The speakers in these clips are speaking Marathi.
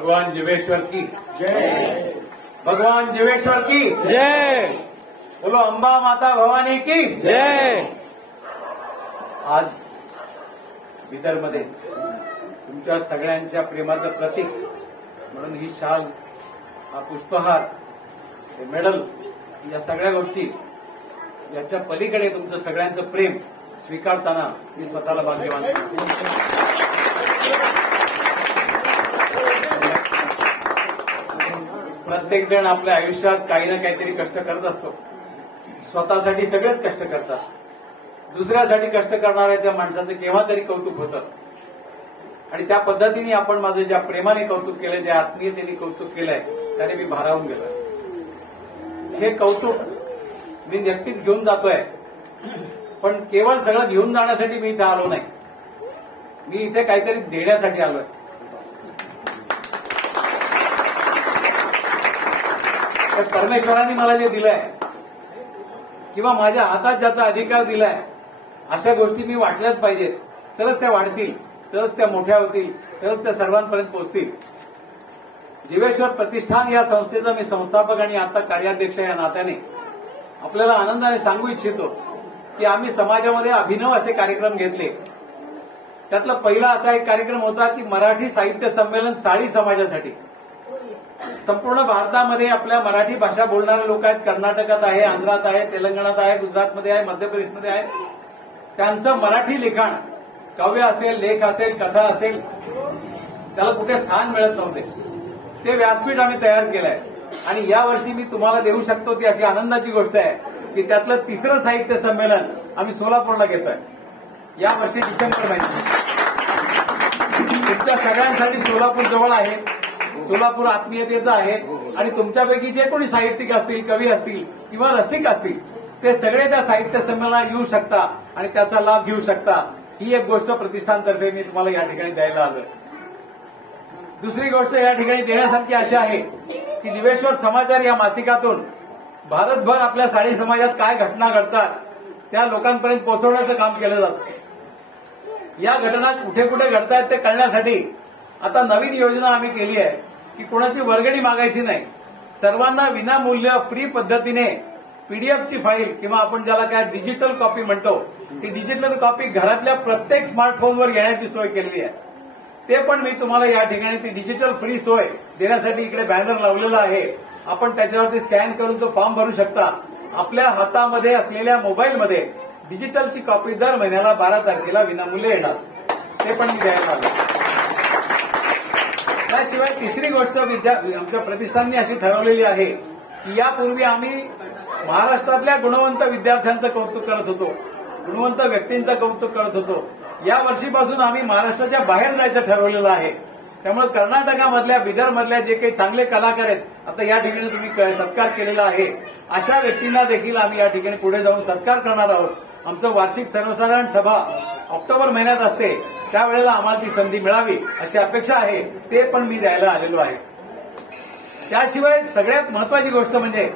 भगवान जीवेश्वर की जय। भगवान जीवेश्वर की जय। बोलो अंबा माता भवानी की जय। आज बिदरमध्ये तुमच्या सगळ्यांच्या प्रेमाचं प्रतीक म्हणून ही शाल, हा पुष्पहार, हे मेडल, या सगळ्या गोष्टी, याच्या पलीकडे तुमचं सगळ्यांचं प्रेम स्वीकारताना मी स्वतःला भाग्यवान मानतो। प्रत्येक जण आपल्या आयुष्यात काही ना काहीतरी कष्ट करत असतो। स्वतःसाठी सगळेच कष्ट करतात, दुसऱ्यासाठी कष्ट करणाऱ्या माणसाचं केव्हा तरी कौतुक होतं आणि त्या पद्धतीने आपण माझं ज्या प्रेमाने कौतुक केलंय, ज्या आत्मीयतेने कौतुक केलंय, त्याने मी भारावून गेलोय। हे कौतुक मी नक्कीच घेऊन जातोय, पण केवळ सगळं घेऊन जाण्यासाठी मी इथे आलो नाही, मी इथे काहीतरी देण्यासाठी आलोय। तर परमेश्वरांनी मला जे दिलंय किंवा माझ्या हातात ज्याचा अधिकार दिलाय, अशा गोष्टी मी वाटल्याच पाहिजेत, तरच त्या वाढतील, तरच त्या मोठ्या होतील, तरच त्या सर्वांपर्यंत पोहोचतील। जीवेश्वर प्रतिष्ठान या संस्थेचा मी संस्थापक आणि आता कार्याध्यक्ष या नात्याने आपल्याला आनंदाने सांगू इच्छितो की आम्ही समाजामध्ये अभिनव असे कार्यक्रम घेतले। त्यातला पहिला असा एक कार्यक्रम होता की मराठी साहित्य संमेलन साळी समाजासाठी। संपूर्ण भारतामध्ये आपल्या मराठी भाषा बोलणारे लोक आहेत, कर्नाटकात आहे, आंध्रात आहे, तेलंगणात आहे, गुजरातमध्ये आहे, मध्य प्रदेशमध्ये आहे। त्यांचं मराठी लिखाण, काव्य असेल, लेख असेल, कथा असेल, त्याला कुठे स्थान मिळत नव्हते। ते व्यासपीठ आम्ही तयार केलंय आणि यावर्षी मी तुम्हाला देऊ शकतो ती अशी आनंदाची गोष्ट आहे की त्यातलं तिसरं साहित्य संमेलन आम्ही सोलापूरला घेतोय यावर्षी डिसेंबर महिन्यात। तुमच्या सगळ्यांसाठी सोलापूर जवळ आहे, सोलापूर आत्मीयतेचं आहे आणि तुमच्यापैकी जे कोणी साहित्यिक असतील, कवी असतील किंवा रसिक असतील, ते सगळे त्या साहित्य संमेलनाला येऊ शकता आणि त्याचा लाभ घेऊ शकता। ही एक गोष्ट प्रतिष्ठानतर्फे मी तुम्हाला या ठिकाणी द्यायला आलोय। दुसरी गोष्ट या ठिकाणी देण्यासारखी अशी आहे की जीवेश्वर समाचार या मासिकातून भारतभर आपल्या साळी समाजात काय घटना घडतात त्या लोकांपर्यंत पोहोचवण्याचं काम केलं जातं। या घटना कुठे कुठे घडतायत ते कळण्यासाठी आता नवीन योजना आम्ही केली आहे की कोणाची वर्गणी मागायची नाही, सर्वांना विनामूल्य फ्री पद्धतीने पीडीएफची फाईल किंवा आपण ज्याला काय डिजिटल कॉपी म्हणतो, ती डिजिटल कॉपी घरातल्या प्रत्येक स्मार्टफोनवर येण्याची सोय केलेली आहे। ते पण मी तुम्हाला या ठिकाणी ती डिजिटल फ्री सोय देण्यासाठी इकडे बॅनर लावलेला आहे। आपण त्याच्यावरती स्कॅन करून तो फॉर्म भरू शकता। आपल्या हातामध्ये असलेल्या मोबाईलमध्ये डिजिटलची कॉपी दर महिन्याला 12 तारखेला विनामूल्य येणार, ते पण मी द्यायला आलो। त्याशिवाय तिसरी गोष्ट आमच्या प्रतिष्ठानने अशी ठरवलेली आहे की यापूर्वी आम्ही महाराष्ट्रातल्या गुणवंत विद्यार्थ्यांचं कौतुक करत होतो, गुणवंत व्यक्तींचं कौतुक करत होतो। या वर्षीपासून आम्ही महाराष्ट्राच्या बाहेर जायचं ठरवलेलं आहे। त्यामुळे कर्नाटकामधल्या, बिदरमधल्या जे काही चांगले कलाकार आहेत, आता या ठिकाणी तुम्ही सत्कार केलेला आहे, अशा व्यक्तींना देखील आम्ही या ठिकाणी पुढे जाऊन सत्कार करणार आहोत। आमचं वार्षिक सर्वसाधारण सभा ऑक्टोबर महिन्यात असते, त्यावेळेला आम्हाला ती संधी मिळावी अशी अपेक्षा आहे, ते पण मी द्यायला आलेलो आहे। त्याशिवाय सगळ्यात महत्वाची गोष्ट म्हणजे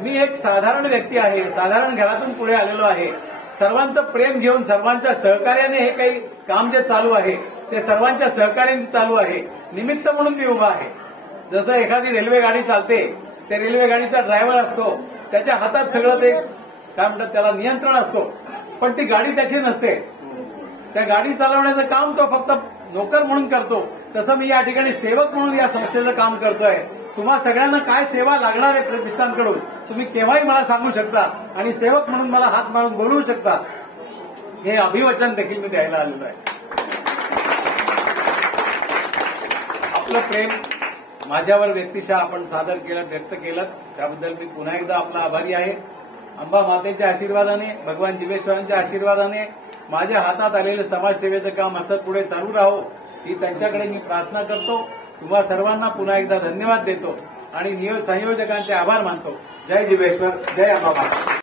मी एक साधारण व्यक्ती आहे, साधारण घरातून पुढे आलेलो आहे। सर्वांचं प्रेम घेऊन, सर्वांच्या सहकार्याने हे काही काम जे चालू आहे ते सर्वांच्या सहकार्याने चालू आहे। निमित्त म्हणून मी उभा आहे। जसं एखादी रेल्वे गाडी चालते, त्या रेल्वे गाडीचा ड्रायव्हर असतो, त्याच्या हातात सगळं ते काय म्हणतात त्याला नियंत्रण असतो, पण ती गाडी त्याची नसते, त्या गाडी चालवण्याचं काम तो फक्त नोकर म्हणून करतो। तसं मी या ठिकाणी सेवक म्हणून या संस्थेचं काम करतोय। तुम्हा सगळ्यांना काय सेवा लागणार आहे प्रतिष्ठानकडून तुम्ही केव्हाही मला सांगू शकता आणि सेवक म्हणून मला हात मारून बोलवू शकता, हे अभिवचन देखील मी द्यायला आलेलो आहे। आपलं प्रेम माझ्यावर व्यक्तिशः आपण सादर केलं, व्यक्त केलं, त्याबद्दल मी पुन्हा एकदा आपला आभारी आहे। अंबा मातेच्या आशीर्वादाने, भगवान जीवेश्वरांच्या आशीर्वादाने माझ्या हातात आलेलं समाजसेवेचं काम असं पुढे चालू राहो ही त्यांच्याकडे मी प्रार्थना करतो। तुम्हा सर्वांना पुन्हा एकदा धन्यवाद देतो आणि संयोजकांचे आभार मानतो। जय जीवेश्वर, जय अंबा माता।